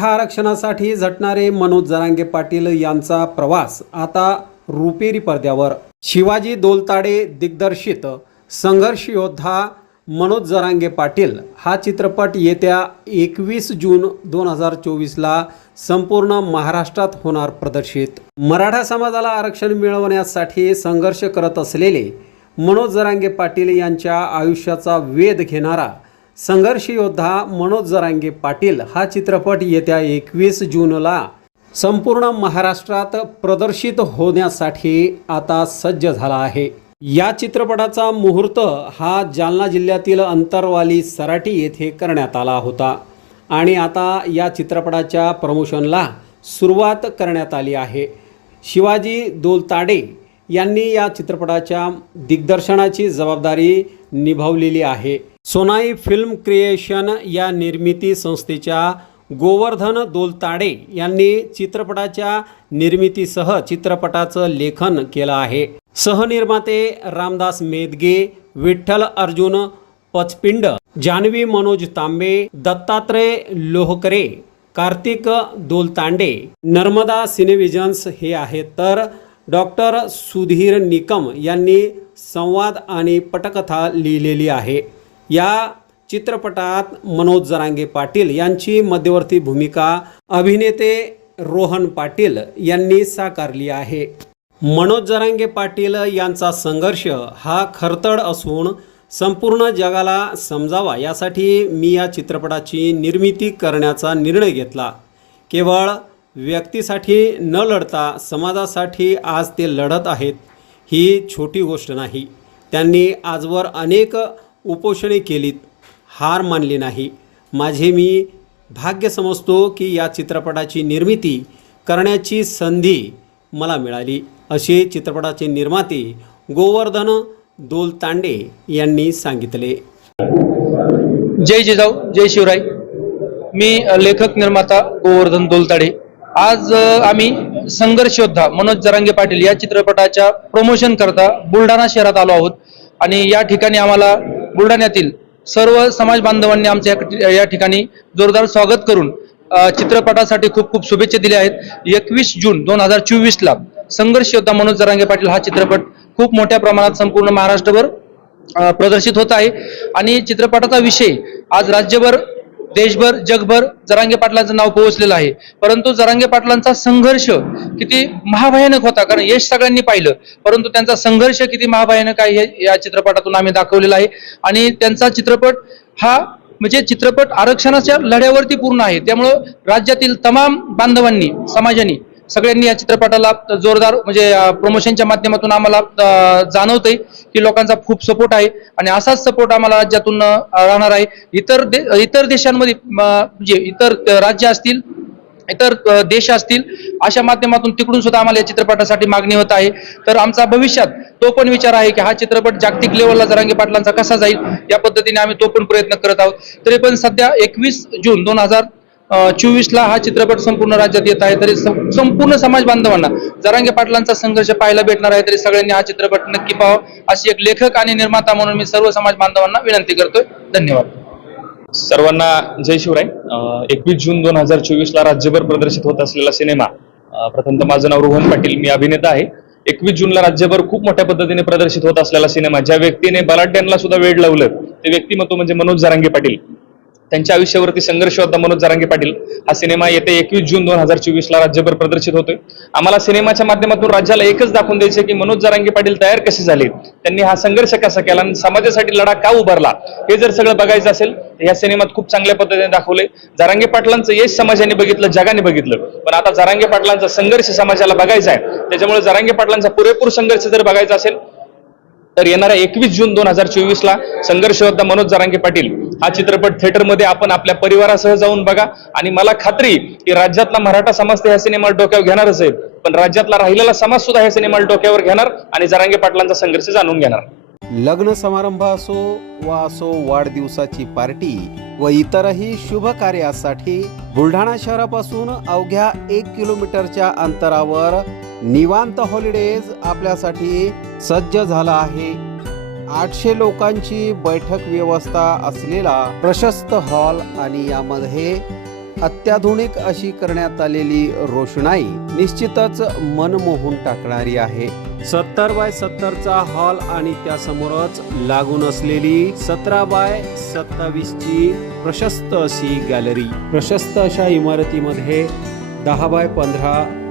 आरक्षणासाठी झटणारे मनोज जरांगे पाटील यांचा प्रवास आता रुपेरी पडद्यावर. शिवाजी दोलताडे दिग्दर्शित संघर्ष योद्धा मनोज जरांगे पाटील हा चित्रपट येत्या एकवीस जून दोन हजार चोवीसला संपूर्ण महाराष्ट्रात होणार प्रदर्शित. मराठा समाजाला आरक्षण मिळवण्यासाठी संघर्ष करत असलेले मनोज जरांगे पाटील यांच्या आयुष्याचा वेध घेणारा संघर्ष योद्धा मनोज जरांगे पाटील हा चित्रपट येत्या एकवीस जूनला संपूर्ण महाराष्ट्रात प्रदर्शित होण्यासाठी आता सज्ज झाला आहे. या चित्रपटाचा मुहूर्त हा जालना जिल्ह्यातील अंतरवाली सराटी येथे करण्यात आला होता आणि आता या चित्रपटाच्या प्रमोशनला सुरुवात करण्यात आली आहे. शिवाजी दोलताडे यांनी या चित्रपटाच्या दिग्दर्शनाची जबाबदारी निभावलेली आहे. सोनाई फिल्म क्रिएशन या निर्मिती संस्थेच्या गोवर्धन दोलताडे यांनी चित्रपटाच्या निर्मितीसह चित्रपटाचं लेखन केलं आहे. सहनिर्माते रामदास मेदगे विठ्ठल अर्जुन पचपिंड जान्हवी मनोज तांबे दत्तात्रय लोहकरे कार्तिक दोलतांडे नर्मदा सिनेविजन्स हे आहेत तर डॉक्टर सुधीर निकम यांनी संवाद आणि पटकथा लिहिलेली आहे. या चित्रपटात मनोज जरांगे पाटील यांची मध्यवर्ती भूमिका अभिनेते रोहन पाटील यांनी साकारली आहे. मनोज जरांगे पाटील यांचा संघर्ष हा खरतड असून संपूर्ण जगाला समजावा यासाठी मी या चित्रपटाची निर्मिती करण्याचा निर्णय घेतला. केवळ व्यक्तीसाठी न लढता समाजासाठी आज ते लढत आहेत ही छोटी गोष्ट नाही. त्यांनी आजवर अनेक उपोषणे केलीत हार मानली नाही. माझे मी भाग्य समजतो की या चित्रपटाची निर्मिती करण्याची संधी मला मिळाली. असे चित्रपटाचे निर्माते गोवर्धन दोलतांडे यांनी सांगितले. जय जिजाऊ जय शिवराय. मी लेखक निर्माता गोवर्धन दोलताडे. आज आम्ही संघर्ष योद्धा मनोज जरांगे पाटील या चित्रपटाच्या प्रमोशन करता बुलढाणा शहरात आलो आहोत. आणि या ठिकाणी आम्हाला बुलढाण्यातील सर्व समाज बांधवांनी आमच्या या- ठिकाणी जोरदार स्वागत करून चित्रपटासाठी खूप खूप शुभेच्छा दिल्या आहेत. एकवीस जून दोन हजार चोवीसला संघर्ष योद्धा मनोज जरांगे पाटील हा चित्रपट खूप मोठ्या प्रमाणात संपूर्ण महाराष्ट्रभर प्रदर्शित होत आहे. आणि चित्रपटाचा विषय आज राज्यभर देशभर जगभर जरांगे पाटलांचं नाव पोहोचलेलं आहे. परंतु जरांगे पाटलांचा संघर्ष किती महाभयानक होता कारण यश सगळ्यांनी पाहिलं. परंतु त्यांचा संघर्ष किती महाभयानक आहे हे या चित्रपटातून आम्ही दाखवलेला आहे. आणि त्यांचा चित्रपट हा म्हणजे चित्रपट आरक्षणाच्या लढ्यावरती पूर्ण आहे. त्यामुळं राज्यातील तमाम बांधवांनी समाजाने सगळ्यांनी या चित्रपटाला जोरदार म्हणजे प्रमोशनच्या माध्यमातून आम्हाला जाणवतंय की लोकांचा खूप सपोर्ट आहे आणि असाच सपोर्ट आम्हाला राज्यातून राहणार आहे. इतर दे, इतर देशांमध्ये म्हणजे इतर राज्य असतील इतर देश असतील अशा माध्यमातून तिकडून सुद्धा आम्हाला या चित्रपटासाठी मागणी होत आहे. तर आमचा भविष्यात तो पण विचार आहे की हा चित्रपट जागतिक लेवलला जरांगे पाटलांचा कसा जाईल या पद्धतीने आम्ही तो पण प्रयत्न करत आहोत. तरी पण सध्या एकवीस जून दोन हजार चोवीस ला हा चित्रपट संपूर्ण राज्यात येत आहे तरी संपूर्ण समाज बांधवांना जरांगे पाटलांचा संघर्ष पाहायला भेटणार आहे तरी सगळ्यांनी हा चित्रपट नक्की पाहावा. अशी एक लेखक आणि निर्माता म्हणून मी सर्व समाज बांधवांना विनंती करतोय. धन्यवाद. सर्वांना जय शिवराय. एकवीस जून दोन हजार चोवीस ला राज्यभर प्रदर्शित होत असलेला सिनेमा प्रथमतः माझं नाव रोहन पाटील मी अभिनेता आहे. एकवीस जूनला राज्यभर खूप मोठ्या पद्धतीने प्रदर्शित होत असलेला सिनेमा ज्या व्यक्तीने बलाढ्यांना सुद्धा वेळ लावलं ते व्यक्तिमत्व म्हणजे मनोज जरांगे पाटील. त्यांच्या आयुष्यावरती संघर्ष होता मनोज जरांगे पाटील. हा सिनेमा येते एकवीस जून दोन हजार चोवीसला राज्यभर प्रदर्शित होतोय. आम्हाला सिनेमाच्या माध्यमातून राज्याला एकच दाखवून द्यायचं की मनोज जरांगे पाटील तयार कसे झाले? त्यांनी हा संघर्ष कसा केला आणि समाजासाठी लढा का उभारला? हे जर सगळं बघायचं असेल तर या सिनेमात खूप चांगल्या पद्धतीने दाखवले जरांगे पाटलांचं यश समाजाने बघितलं जगाने बघितलं. पण आता जरांगे पाटलांचा संघर्ष समाजाला बघायचा आहे. त्याच्यामुळे जरांगे पाटलांचा पुरेपूर संघर्ष जर बघायचा असेल तर येणाऱ्या एकवीस जून दोन हजार चोवीस ला संघर्ष मनोज जरांगे पाटील हा चित्रपट थिएटरमध्ये आपण आपल्या परिवारासह जाऊन बघा. आणि मला खात्री की राज्यातला मराठा समाज तर ह्या सिनेमाला डोक्यावर घेणारच आहे. पण राज्यातला राहिलेला समाज सुद्धा ह्या सिनेमाला डोक्यावर घेणार आणि जरांगे पाटलांचा संघर्ष जाणून घेणार. लग्न समारंभ असो वा असो वाढदिवसाची पार्टी व इतरही शुभ कार्यासाठी बुलढाणा शहरापासून अवघ्या एक किलोमीटरच्या अंतरावर निवांत हॉलिडेज आपल्यासाठी सज्ज झाला आहे. आठशे लोकांची बैठक व्यवस्था असलेला प्रशस्त हॉल आणि यामध्ये अत्याधुनिक अशी करण्यात आलेली रोषणाई निश्चितच मन मोहून टाकणारी आहे. सत्तर बाय सत्तरचा हॉल आणि त्यासमोरच लागून असलेली सतरा बाय सत्तावीस ची प्रशस्त अशी गॅलरी प्रशस्त अशा इमारतीमध्ये दहा बाय पंधरा